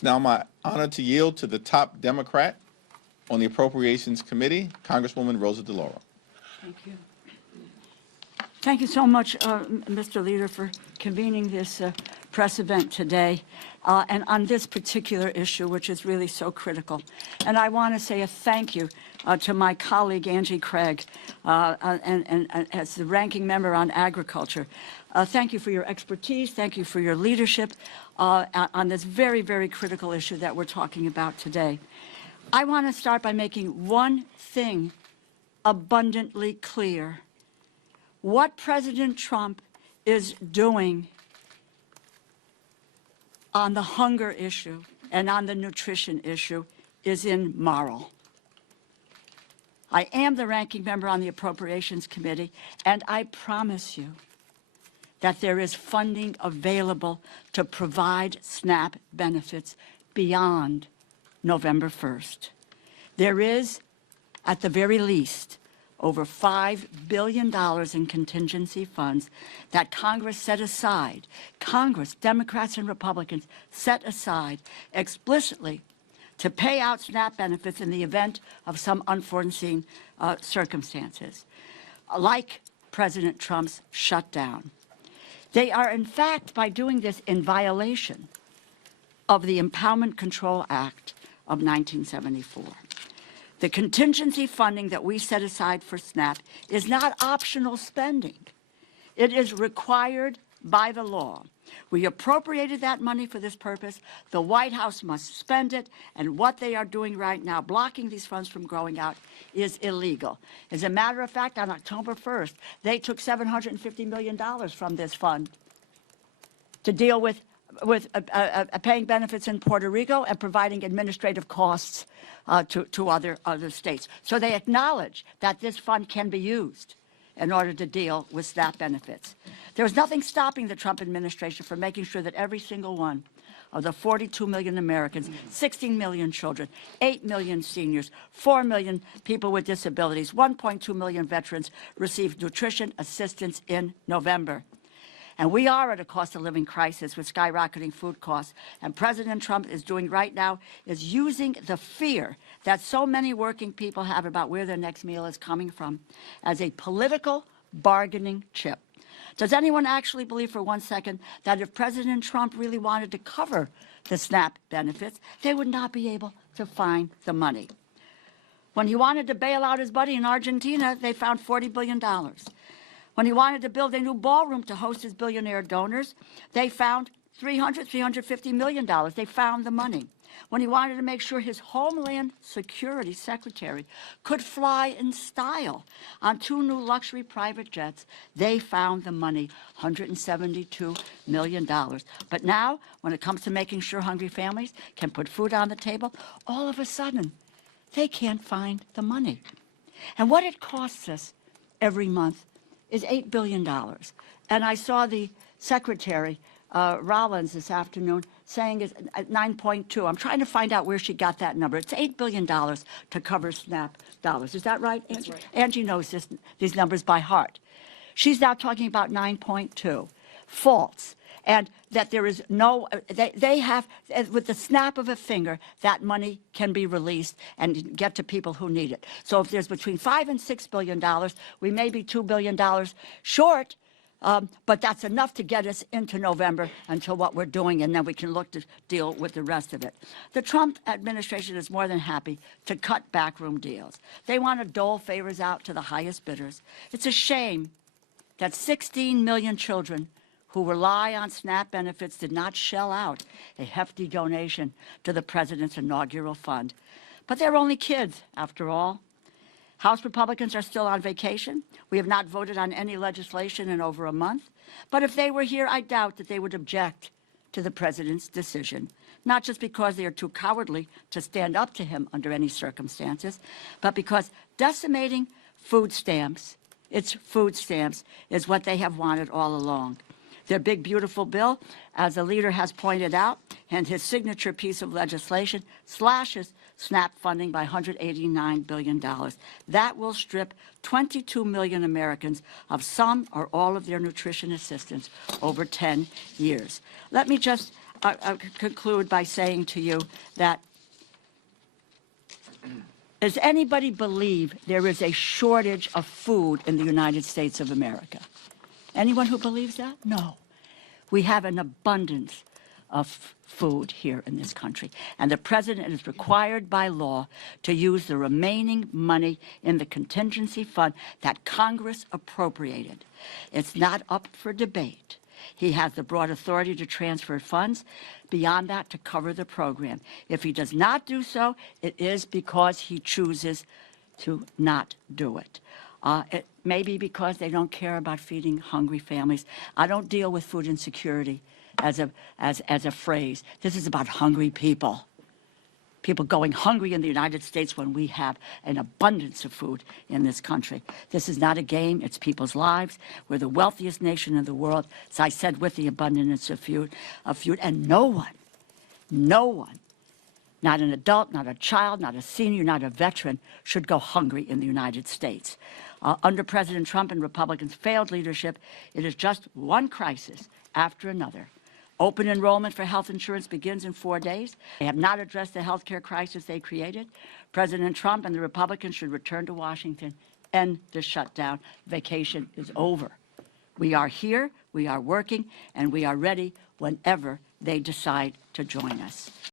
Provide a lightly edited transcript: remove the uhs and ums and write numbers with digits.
It's now my honor to yield to the top Democrat on the Appropriations Committee, Congresswoman Rosa DeLauro. Thank you. Thank you so much, Mr. Leader, for convening this press event today and on this particular issue, which is really so critical. And I want to say a thank you to my colleague, Angie Craig, and as the ranking member on agriculture. Thank you for your expertise. Thank you for your leadership on this very, very critical issue that we're talking about today. I want to start by making one thing abundantly clear. What President Trump is doing on the hunger issue and on the nutrition issue is immoral. I am the ranking member on the Appropriations Committee, and I promise you that there is funding available to provide SNAP benefits beyond November 1st. There is, at the very least, over $5 billion in contingency funds that Congress set aside. Congress, Democrats and Republicans, set aside explicitly to pay out SNAP benefits in the event of some unforeseen circumstances, like President Trump's shutdown. They are, in fact, by doing this, in violation of the Empowerment Control Act of 1974. The contingency funding that we set aside for SNAP is not optional spending. It is required by the law. We appropriated that money for this purpose. The White House must spend it, and what they are doing right now, blocking these funds from going out, is illegal. As a matter of fact, on October 1st, they took $750 million from this fund to deal with paying benefits in Puerto Rico and providing administrative costs to other states. So they acknowledge that this fund can be used in order to deal with SNAP benefits. There's nothing stopping the Trump administration from making sure that every single one of the 42 million Americans, 16 million children, 8 million seniors, 4 million people with disabilities, 1.2 million veterans receive nutrition assistance in November. And we are at a cost of living crisis with skyrocketing food costs. And President Trump is doing right now is using the fear that so many working people have about where their next meal is coming from as a political bargaining chip. Does anyone actually believe for 1 second that if President Trump really wanted to cover the SNAP benefits, they would not be able to find the money? When he wanted to bail out his buddy in Argentina, they found $40 billion. When he wanted to build a new ballroom to host his billionaire donors, they found $350 million. They found the money. When he wanted to make sure his Homeland Security Secretary could fly in style on 2 new luxury private jets, they found the money, $172 million. But now, when it comes to making sure hungry families can put food on the table, all of a sudden, they can't find the money. And what it costs us every month is $8 billion. And I saw the Secretary, Rollins, this afternoon saying it's at 9.2. I'm trying to find out where she got that number. It's $8 billion to cover SNAP dollars. Is that right, Angie? That's right. Angie knows these numbers by heart. She's now talking about 9.2. False. And that there is no, they have, with the snap of a finger, that money can be released and get to people who need it. So if there's between $5 and $6 billion, we may be $2 billion short, but that's enough to get us into November until what we're doing, and then we can look to deal with the rest of it. The Trump administration is more than happy to cut backroom deals. They want to dole favors out to the highest bidders. It's a shame that 16 million children who rely on SNAP benefits did not shell out a hefty donation to the president's inaugural fund. But they're only kids, after all. House Republicans are still on vacation. We have not voted on any legislation in over a month. But if they were here, I doubt that they would object to the president's decision, not just because they are too cowardly to stand up to him under any circumstances, but because decimating food stamps, its food stamps, is what they have wanted all along. Their big, beautiful bill, as the leader has pointed out, and his signature piece of legislation, slashes SNAP funding by $189 billion. That will strip 22 million Americans of some or all of their nutrition assistance over 10 years. Let me just conclude by saying to you that, does anybody believe there is a shortage of food in the United States of America? Anyone who believes that? No. We have an abundance of food here in this country, and the president is required by law to use the remaining money in the contingency fund that Congress appropriated. It's not up for debate. He has the broad authority to transfer funds beyond that to cover the program. If he does not do so, it is because he chooses to not do it. It may be because they don't care about feeding hungry families. I don't deal with food insecurity as a phrase. This is about hungry people. People going hungry in the United States when we have an abundance of food in this country. This is not a game, it's people's lives. We're the wealthiest nation in the world, as I said, with the abundance of food, and no one, not an adult, not a child, not a senior, not a veteran, should go hungry in the United States. Under President Trump and Republicans' failed leadership, it is just one crisis after another. Open enrollment for health insurance begins in 4 days. They have not addressed the health care crisis they created. President Trump and the Republicans should return to Washington, end the shutdown. Vacation is over. We are here, we are working, and we are ready whenever they decide to join us.